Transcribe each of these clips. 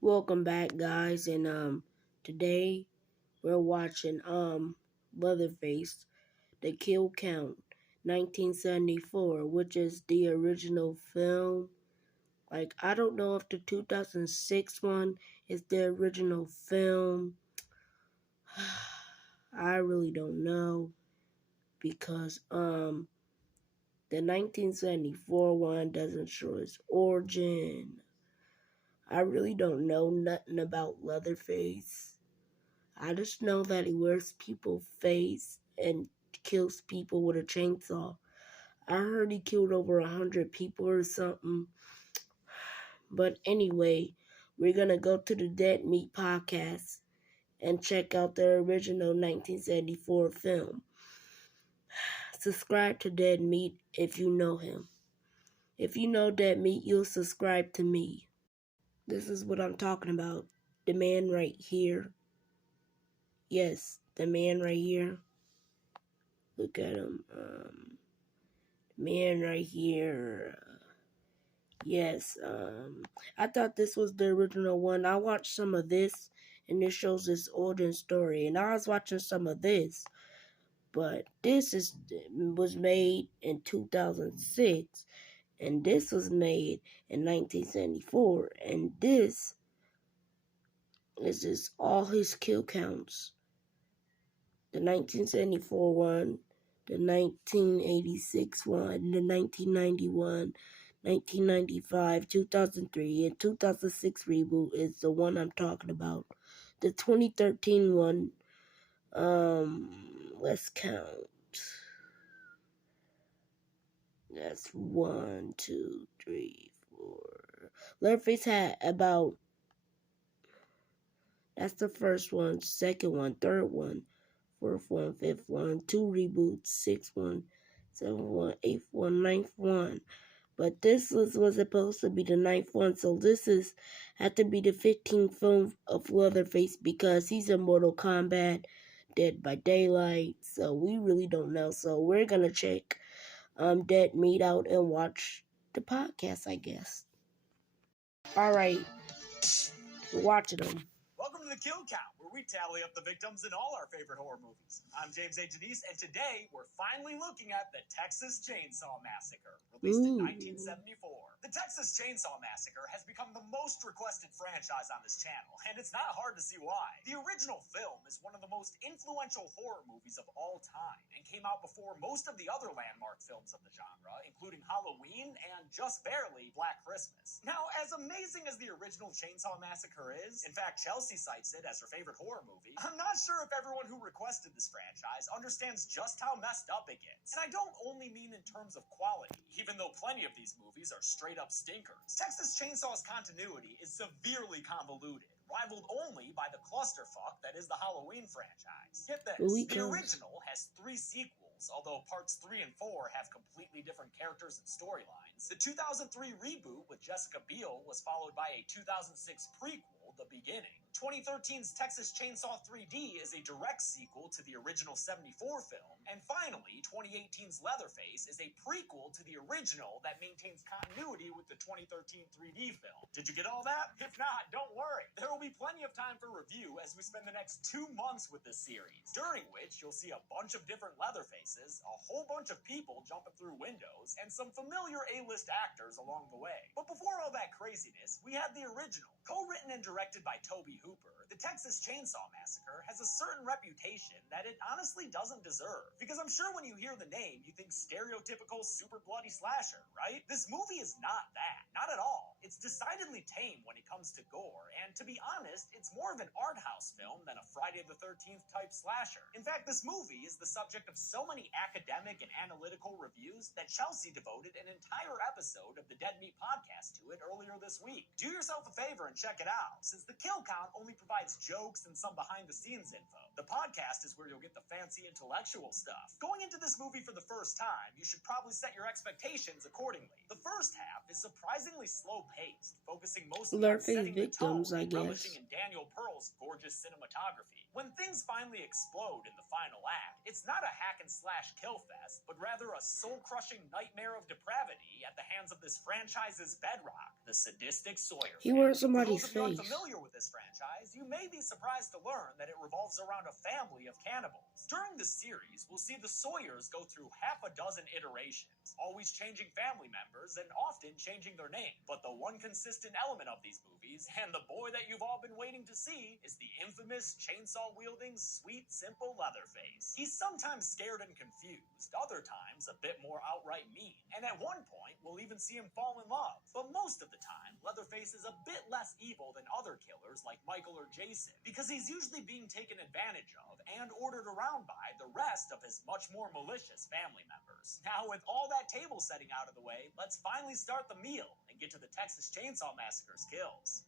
Welcome back, guys, and today we're watching Leatherface, The Kill Count, 1974, which is the original film. Like, I don't know if the 2006 one is the original film. I really don't know because the 1974 one doesn't show its origin. I really don't know nothing about Leatherface. I just know that he wears people's face and kills people with a chainsaw. I heard he killed over 100 people or something. But anyway, we're going to go to the Dead Meat podcast and check out the original 1974 film. Subscribe to Dead Meat if you know him. If you know Dead Meat, you'll subscribe to me. This is what I'm talking about. The man right here. Yes, the man right here. Look at him. Man right here. Yes, I thought this was the original one. I watched some of this, and it shows this origin story. And I was watching some of this, but this was made in 2006, and this was made in 1974, and this is just all his kill counts. The 1974 one, the 1986 one, the 1991, 1995, 2003, and 2006 reboot is the one I'm talking about. The 2013 one, let's count. That's 1, 2, 3, 4. Leatherface had about, that's the first one, second one, third one, fourth one, fifth one, 2 reboots, sixth one, seventh one, eighth one, ninth one. But this was supposed to be the ninth one, so this had to be the 15th film of Leatherface because he's in Mortal Kombat, Dead by Daylight, so we really don't know. So we're gonna check Dead Meat out and watch the podcast, I guess. Alright, we're watching them. Welcome to the Kill Count, where we tally up the victims in all our favorite horror movies. I'm James A. Denise, and today we're finally looking at the Texas Chainsaw Massacre, released in 1974. The Texas Chainsaw Massacre has become the most requested franchise on this channel, and it's not hard to see why. The original film is one of the most influential horror movies of all time, and came out before most of the other landmark films of the genre, including Halloween and, just barely, Black Christmas. Now, as amazing as the original Chainsaw Massacre is, in fact, Chelsea cites it as her favorite horror movie, I'm not sure if everyone who requested this franchise understands just how messed up it gets. And I don't only mean in terms of quality, even though plenty of these movies are straight up stinkers. Texas Chainsaw's continuity is severely convoluted, rivaled only by the clusterfuck that is the Halloween franchise. Get this, the original has 3 sequels, although parts 3 and 4 have completely different characters and storylines. The 2003 reboot with Jessica Biel was followed by a 2006 prequel, The Beginning. 2013's Texas Chainsaw 3D is a direct sequel to the original 74 film. And finally, 2018's Leatherface is a prequel to the original that maintains continuity with the 2013 3D film. Did you get all that? If not, don't worry. There will be plenty of time for review as we spend the next 2 months with this series, during which you'll see a bunch of different Leatherfaces, a whole bunch of people jumping through windows, and some familiar A-list actors along the way. But before all that craziness, we had the original. Co-written and directed by Tobe Hooper, the Texas Chainsaw Massacre has a certain reputation that it honestly doesn't deserve. Because I'm sure when you hear the name, you think stereotypical super bloody slasher, right? This movie is not that. Not at all. It's decidedly tame when it comes to gore, and to be honest, it's more of an art house film than a Friday the 13th type slasher. In fact, this movie is the subject of so many academic and analytical reviews that Chelsea devoted an entire episode of the Dead Meat podcast to it earlier this week. Do yourself a favor and check it out, since the kill count only provides jokes and some behind-the-scenes info. The podcast is where you'll get the fancy intellectual stuff. Going into this movie for the first time, you should probably set your expectations accordingly. The first half is surprisingly slow-paced, focusing mostly on setting the tone and relishing in Daniel Pearl's gorgeous cinematography. When things finally explode in the final act, it's not a hack-and-slash kill fest, but rather a soul-crushing nightmare of depravity at the hands of this franchise's bedrock, the sadistic Sawyer He family. wore somebody's For those of you face. unfamiliar with this franchise, you may be surprised to learn that it revolves around a family of cannibals. During the series, we'll see the Sawyers go through half a dozen iterations, always changing family members and often changing their name. But the one consistent element of these movies, and the boy that you've all been waiting to see, is the infamous chainsaw-wielding, sweet, simple Leatherface. He's sometimes scared and confused, other times a bit more outright mean, and at one point, we'll even see him fall in love. But most of the time, Leatherface is a bit less evil than other killers like Michael or Jason, because he's usually being taken advantage of and ordered around by the rest of his much more malicious family members. Now, with all that table setting out of the way, let's finally start the meal and get to the Texas Chainsaw Massacre's kills.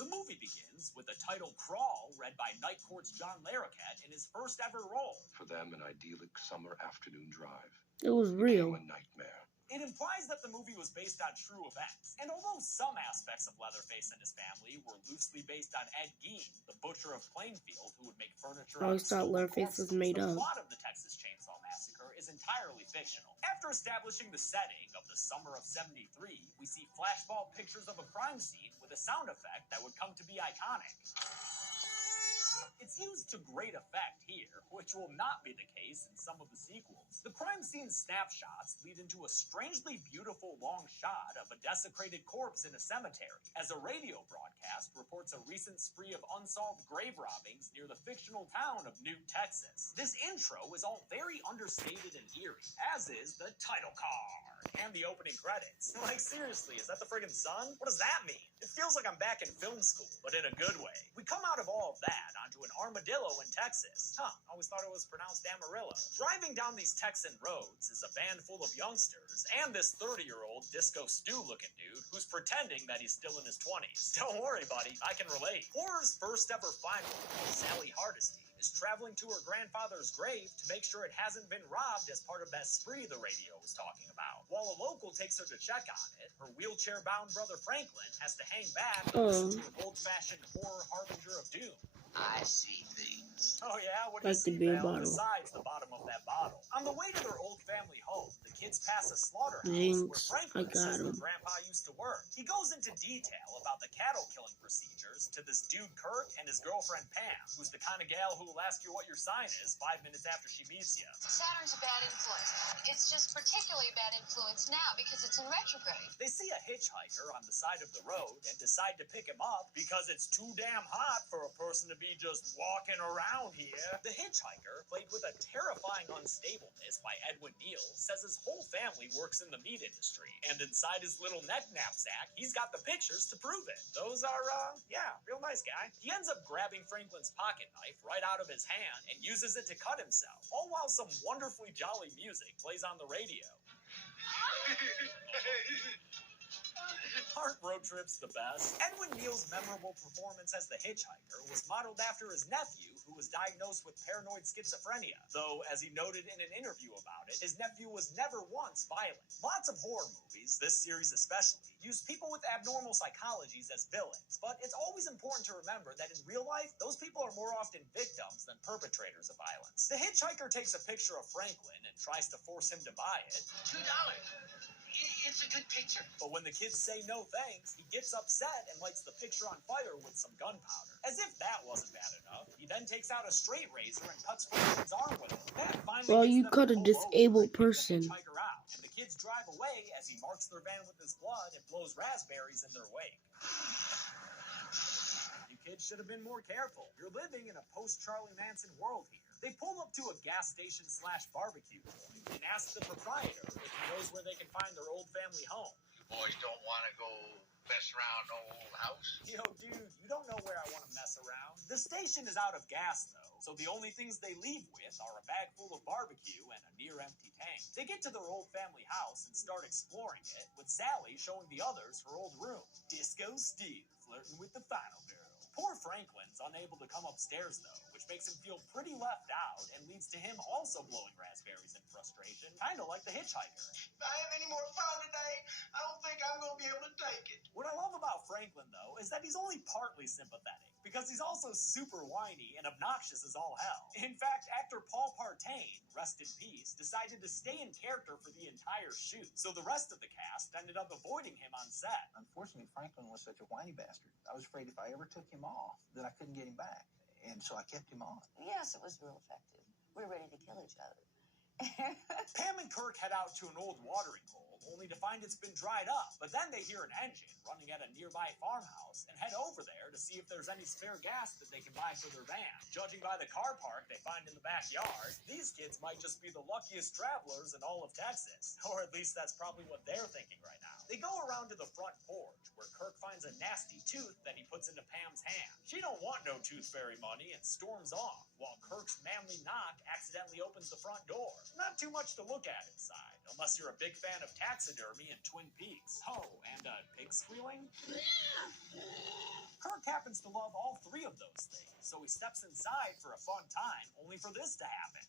The movie begins with the title Crawl, read by Night Court's John Larroquette in his first ever role. For them, an idyllic summer afternoon drive It was real. became a nightmare. It implies that the movie was based on true events, and although some aspects of Leatherface and his family were loosely based on Ed Gein, the butcher of Plainfield who would make furniture I always thought Leatherface was made up. The plot of the Texas Chainsaw Massacre is entirely fictional. After establishing the setting of the summer of '73, we see flashbulb pictures of a crime scene with a sound effect that would come to be iconic. It's used to great effect here, which will not be the case in some of the sequels. The crime scene snapshots lead into a strangely beautiful long shot of a desecrated corpse in a cemetery, as a radio broadcast reports a recent spree of unsolved grave robbings near the fictional town of Newt, Texas. This intro is all very understated and eerie, as is the title card and the opening credits. Like, seriously, is that the friggin' sun? What does that mean? It feels like I'm back in film school, but in a good way. We come out of all of that onto an armadillo in Texas. Always thought it was pronounced Amarillo. Driving down these Texan roads is a van full of youngsters and this 30-year-old Disco Stew-looking dude who's pretending that he's still in his 20s. Don't worry, buddy, I can relate. Horror's first ever finder, Sally Hardesty, is traveling to her grandfather's grave to make sure it hasn't been robbed as part of that spree the radio was talking about. While a local takes her to check on it, her wheelchair-bound brother Franklin has to hang back and listen to an old-fashioned horror harbinger of doom. I see things. Oh yeah? What do you see, Belle? Besides the bottom of that bottle. On the way to their old family home, the kids pass a slaughterhouse where Franklin says their grandpa used to work. He goes into detail about the cattle killing procedures to this dude Kirk and his girlfriend Pam, who's the kind of gal who will ask you what your sign is 5 minutes after she meets you. Saturn's a bad influence. It's just particularly a bad influence now because it's in retrograde. They see a hitchhiker on the side of the road and decide to pick him up because it's too damn hot for a person to be just walking around here. The hitchhiker, played with a terrifying unstableness by Edwin Neal, says his whole family works in the meat industry, and inside his little neck knapsack, he's got the pictures to prove it. Those are, real nice guy. He ends up grabbing Franklin's pocket knife right out of his hand and uses it to cut himself, all while some wonderfully jolly music plays on the radio. Aren't road trips the best? Edwin Neal's memorable performance as the hitchhiker was modeled after his nephew, who was diagnosed with paranoid schizophrenia. Though, as he noted in an interview about it, his nephew was never once violent. Lots of horror movies, this series especially, use people with abnormal psychologies as villains. But it's always important to remember that in real life, those people are more often victims than perpetrators of violence. The hitchhiker takes a picture of Franklin and tries to force him to buy it. $2. It's a good picture. But when the kids say no thanks, he gets upset and lights the picture on fire with some gunpowder. As if that wasn't bad enough, he then takes out a straight razor and cuts Franklin's arm with it. That finally well, you cut a disabled person. Out, and the kids drive away as he marks their van with his blood and blows raspberries in their wake. You kids should have been more careful. You're living in a post-Charlie Manson world here. They pull up to a gas station / barbecue joint and ask the proprietor if he knows where they can find their old family home. You boys don't want to go mess around no old house? Yo, dude, you don't know where I want to mess around. The station is out of gas, though, so the only things they leave with are a bag full of barbecue and a near-empty tank. They get to their old family house and start exploring it, with Sally showing the others her old room. Disco Steve flirting with the final girl. Poor Franklin's unable to come upstairs, though, which makes him feel pretty left out and leads to him also blowing raspberries in frustration, kind of like the hitchhiker. If I have any more fun today, I don't think I'm going to be able to take it. What I love about Franklin Franklin, though, is that he's only partly sympathetic, because he's also super whiny and obnoxious as all hell. In fact, actor Paul Partain, rest in peace, decided to stay in character for the entire shoot, so the rest of the cast ended up avoiding him on set. Unfortunately, Franklin was such a whiny bastard. I was afraid if I ever took him off, that I couldn't get him back. And so I kept him on. Yes, it was real effective. We're ready to kill each other. Pam and Kirk head out to an old watering hole, only to find it's been dried up. But then they hear an engine running at a nearby farmhouse and head over there to see if there's any spare gas that they can buy for their van. Judging by the car park they find in the backyard, these kids might just be the luckiest travelers in all of Texas. Or at least that's probably what they're thinking right now. They go around to the front porch, where Kirk finds a nasty tooth that he puts into Pam's hand. She don't want no tooth fairy money and storms off, while Kirk's manly knock accidentally opens the front door. Not too much to look at inside, unless you're a big fan of taxidermy and Twin Peaks. Oh, and pig squealing? Kirk happens to love all three of those things, so he steps inside for a fun time, only for this to happen.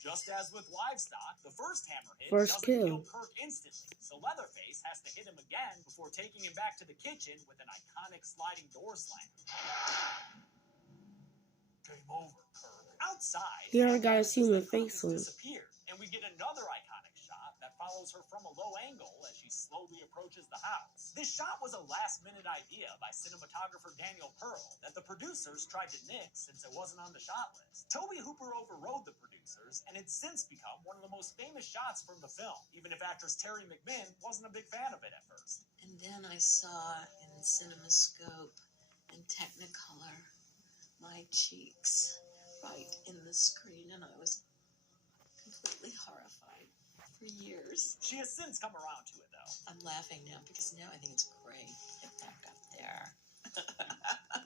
Just as with livestock, the first hammer hit doesn't kill Kirk instantly, so Leatherface has to hit him again before taking him back to the kitchen with an iconic sliding door slam. Game over, Kirk. Outside, You never got to see my face on. Disappeared, and we get another iconic shot that follows her from a low angle as she slowly approaches the house. This shot was a last-minute idea by cinematographer Daniel Pearl that the producers tried to nix since it wasn't on the shot list. Tobe Hooper overrode the producers, and it's since become one of the most famous shots from the film, even if actress Terry McMinn wasn't a big fan of it at first. And then I saw in CinemaScope and Technicolor my cheeks right in the screen, and I was completely horrified for years. She has since come around to it, though. I'm laughing now because now I think it's great. Get back up there.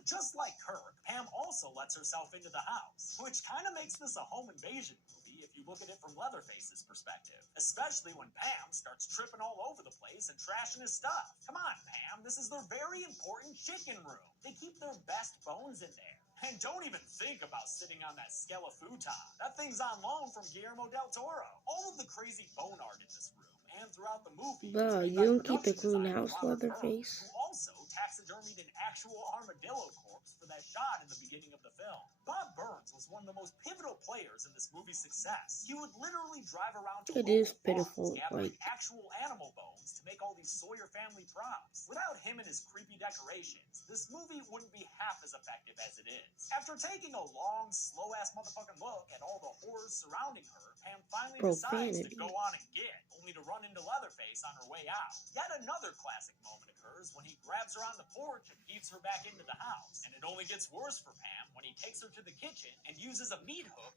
Just like Kirk, Pam also lets herself into the house, which kind of makes this a home invasion movie if you look at it from Leatherface's perspective, especially when Pam starts tripping all over the place and trashing his stuff. Come on, Pam, this is their very important chicken room. They keep their best bones in there. And don't even think about sitting on that Skelefuton. That thing's on loan from Guillermo del Toro. All of the crazy bone art in this room and throughout the movie. Bruh, you don't keep a clean house, Leatherface. Who also taxidermied an actual armadillo corpse for that shot in the beginning of the film. Bob Burns was one of the most pivotal players in this movie's success. He would literally drive around to It is local pitiful, farms, gathering like actual animal bones to make all these Sawyer family props. Without him and his creepy decorations, this movie wouldn't be half as effective as it is. After taking a long, slow-ass motherfucking look at all the horrors surrounding her, Pam finally decides to go on and get, only to run into Leatherface on her way out. Yet another classic moment occurs when he grabs her on the porch and heaves her back into the house. And it only gets worse for Pam when he takes her to the kitchen and uses a meat hook